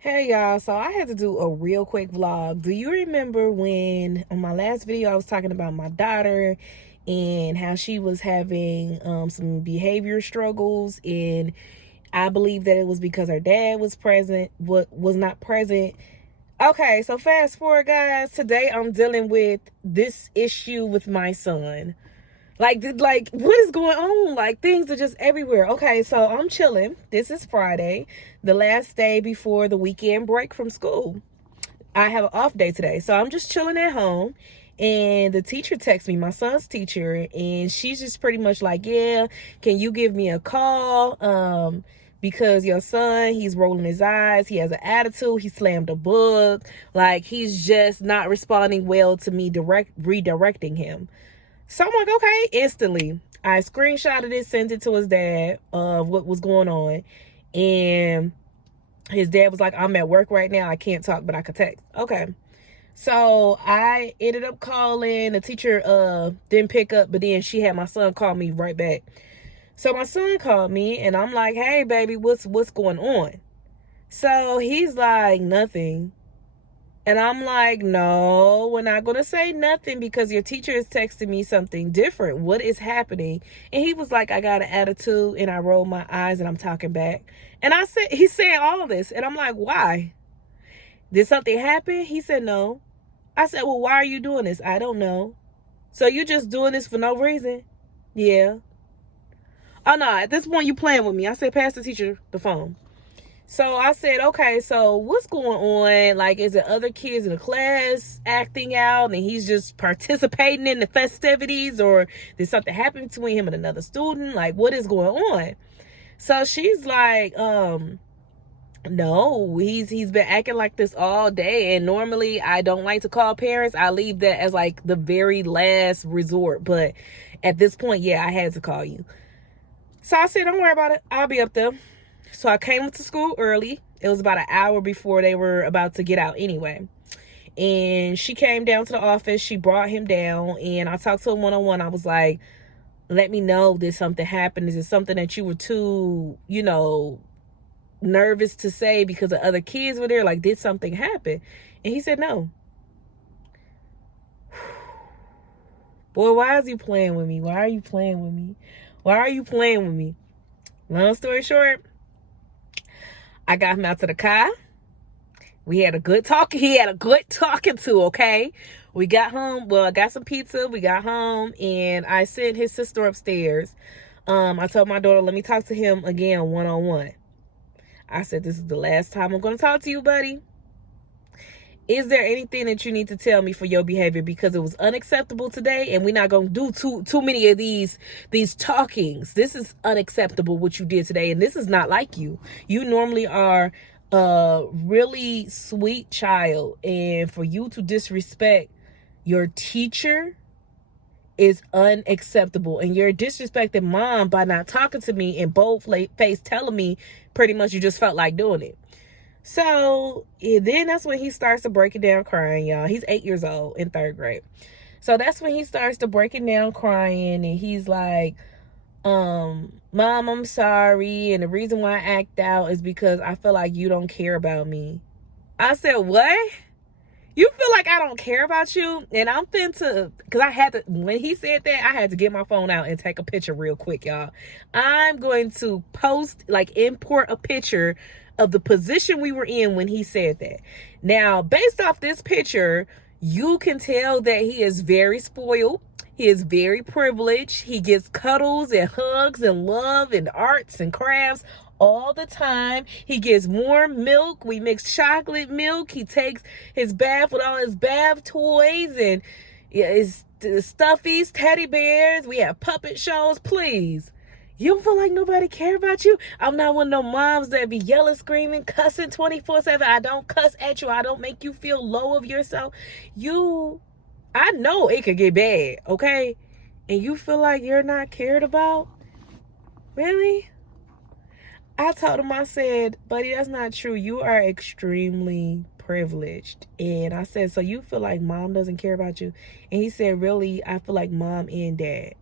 Hey y'all, so I had to do a real quick vlog. Do you remember when on my last video I was talking about my daughter and how she was having some behavior struggles, and I believe that it was because her dad was present, what was not present. Okay, so fast forward guys, today I'm dealing with this issue with my son. Like what is going on? Like things are just everywhere. Okay, so I'm chilling. This is Friday, the last day before the weekend break from school. I have an off day today, so I'm just chilling at home. And the teacher texts me, my son's teacher, and she's just pretty much like, "Yeah, can you give me a call? Because your son, he's rolling his eyes, he has an attitude, he slammed a book, like he's just not responding well to me redirecting him." So I'm like, okay, instantly. I screenshotted it, sent it to his dad of what was going on. And his dad was like, I'm at work right now. I can't talk, but I could text. Okay. So I ended up calling. The teacher didn't pick up, but then she had my son call me right back. So my son called me and I'm like, hey baby, what's going on? So he's like, nothing. And I'm like, no, we're not going to say nothing because your teacher is texting me something different. What is happening? And he was like, I got an attitude. And I rolled my eyes and I'm talking back. And I said, he's saying all of this. And I'm like, why? Did something happen? He said, no. I said, well, why are you doing this? I don't know. So you just doing this for no reason? Yeah. Oh, no, at this point you playing with me. I said, pass the teacher the phone. So I said, okay, so what's going on? Like, is it other kids in the class acting out and he's just participating in the festivities, or did something happen between him and another student? Like, what is going on? So she's like, no, he's been acting like this all day. And normally I don't like to call parents. I leave that as like the very last resort. But at this point, yeah, I had to call you. So I said, don't worry about it. I'll be up there. So I came to school early. It was about an hour before they were about to get out anyway. And she came down to the office. She brought him down and I talked to him one-on-one. I was like, let me know, did something happen? Is it something that you were too, nervous to say because the other kids were there? Like, did something happen? And he said no. Boy, why is he playing with me? Why are you playing with me? Why are you playing with me? Long story short, I got him out to the car. We had a good talk. He had a good talking to, okay? We got home. Well, I got some pizza. We got home, and I sent his sister upstairs. I told my daughter, let me talk to him again one-on-one. I said, this is the last time I'm going to talk to you, buddy. Is there anything that you need to tell me for your behavior? Because it was unacceptable today, and we're not going to do too many of these talkings. This is unacceptable what you did today, and this is not like you. You normally are a really sweet child, and for you to disrespect your teacher is unacceptable. And you're disrespecting mom by not talking to me in bold face, telling me pretty much you just felt like doing it. So then that's when he starts to break it down crying, y'all. He's 8 years old in third grade. So that's when he starts to break it down crying, and he's like, Mom, I'm sorry, and the reason why I act out is because I feel like you don't care about me. I said, what? You feel like I don't care about you? And I'm finna, because I had to, when he said that, I had to get my phone out and take a picture real quick, y'all. I'm going to post, like, import a picture of the position we were in when he said that. Now, based off this picture, you can tell that he is very spoiled. He is very privileged. He gets cuddles and hugs and love and arts and crafts all the time. He gets warm milk. We mix chocolate milk. He takes his bath with all his bath toys and his stuffies, teddy bears. We have puppet shows. Please. You don't feel like nobody care about you? I'm not one of those moms that be yelling, screaming, cussing 24/7. I don't cuss at you. I don't make you feel low of yourself. I know it could get bad, okay? And you feel like you're not cared about? Really? I told him, I said, buddy, that's not true. You are extremely privileged. And I said, so you feel like mom doesn't care about you? And he said, really, I feel like mom and dad.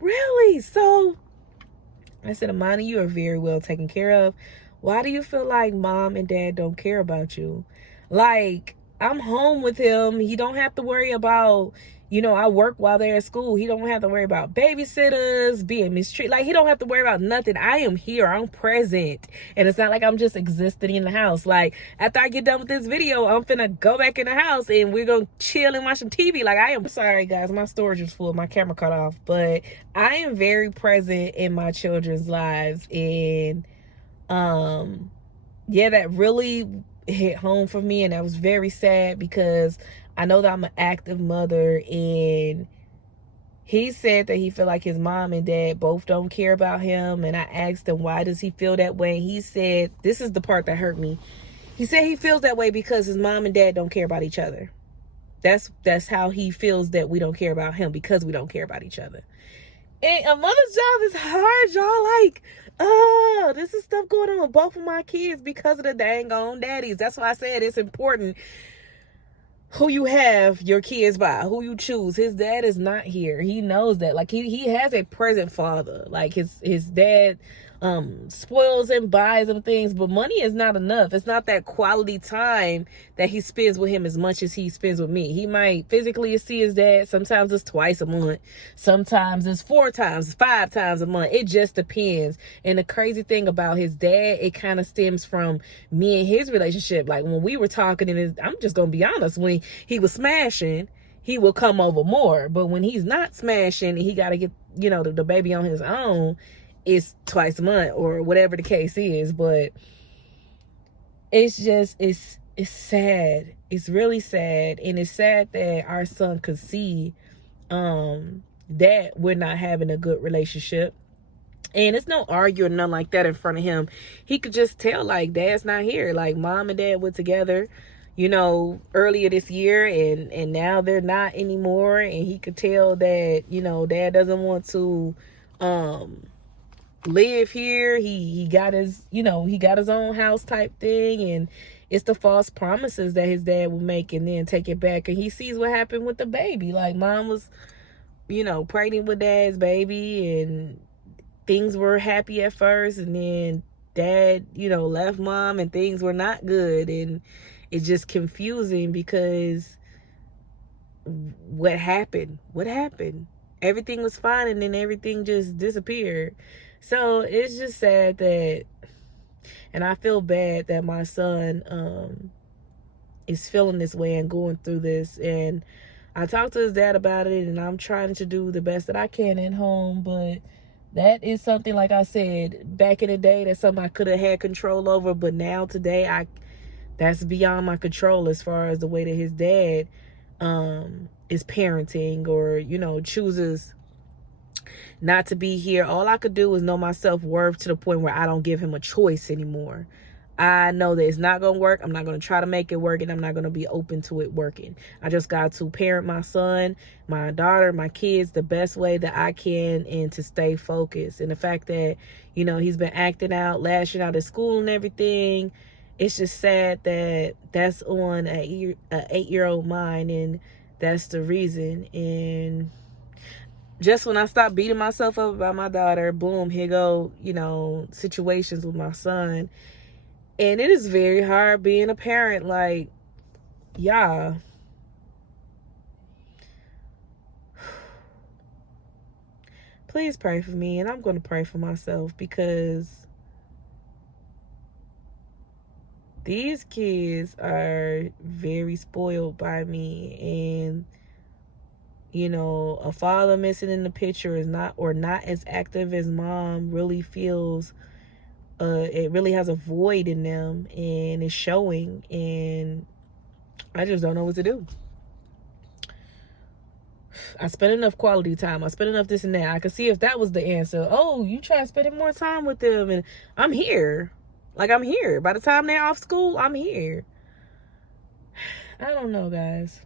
Really? So I said, Amani, you are very well taken care of. Why do you feel like mom and dad don't care about you? Like, I'm home with him. He don't have to worry about, I work while they're at school. He don't have to worry about babysitters, being mistreated. Like, he don't have to worry about nothing. I am here. I'm present. And it's not like I'm just existing in the house. Like, after I get done with this video, I'm finna go back in the house and we're gonna chill and watch some TV. Like, I am sorry, guys. My storage is full. My camera cut off. But I am very present in my children's lives. And, yeah, that really hit home for me, and that was very sad because I know that I'm an active mother, and he said that he feel like his mom and dad both don't care about him. And I asked him, why does he feel that way? And he said, this is the part that hurt me. He said he feels that way because his mom and dad don't care about each other. That's how he feels, that we don't care about him, because we don't care about each other. And a mother's job is hard, y'all. Like, this is stuff going on with both of my kids because of the dang on daddies. That's why I said it's important who you have your kids by, who you choose. His dad is not here. He knows that. Like, he has a present father. Like, his dad spoils and buys him things, but money is not enough. It's not that quality time that he spends with him as much as he spends with me. He might physically see his dad. Sometimes it's twice a month. Sometimes it's 4 times, 5 times a month. It just depends. And the crazy thing about his dad, it kind of stems from me and his relationship. Like, when we were talking, and I'm just gonna be honest, when he was smashing, he will come over more. But when he's not smashing and he got to get, the baby on his own, it's twice a month or whatever the case is. But it's just, it's sad. It's really sad. And it's sad that our son could see that we're not having a good relationship. And it's no arguing, nothing like that in front of him. He could just tell, like, dad's not here. Like, mom and dad were together, earlier this year, and now they're not anymore. And he could tell that, dad doesn't want to live here. He got his, he got his own house type thing. And it's the false promises that his dad will make and then take it back. And he sees what happened with the baby. Like, mom was, pregnant with dad's baby, and things were happy at first, and then dad, left mom, and things were not good. And it's just confusing because what happened? Everything was fine, and then everything just disappeared. So it's just sad that, and I feel bad that my son is feeling this way and going through this. And I talked to his dad about it, and I'm trying to do the best that I can at home. But that is something, like I said, back in the day, that's something I could have had control over. But now, today, that's beyond my control, as far as the way that his dad is parenting, or, chooses not to be here. All I could do is know my self-worth to the point where I don't give him a choice anymore. I know that it's not going to work. I'm not going to try to make it work, and I'm not going to be open to it working. I just got to parent my son, my daughter, my kids the best way that I can, and to stay focused. And the fact that, he's been acting out, lashing out at school and everything, it's just sad that that's on a 8-year-old mind, and that's the reason. And just when I stop beating myself up about my daughter, boom, here go, situations with my son. And it is very hard being a parent. Like, yeah. Please pray for me, and I'm going to pray for myself, because these kids are very spoiled by me. And, a father missing in the picture is not as active as mom really feels. It really has a void in them, and it's showing, and I just don't know what to do. I spent enough quality time. I spent enough this and that. I could see if that was the answer. Oh, you try spending more time with them, and I'm here. Like, I'm here. By the time they're off school, I'm here. I don't know, guys.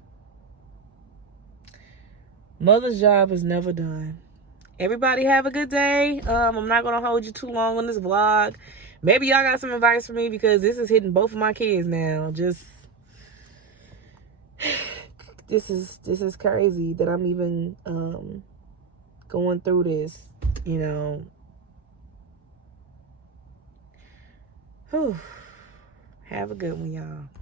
Mother's job is never done. Everybody have a good day. I'm not going to hold you too long on this vlog. Maybe y'all got some advice for me, because this is hitting both of my kids now. Just, this is crazy that I'm even going through this, Whew. Have a good one, y'all.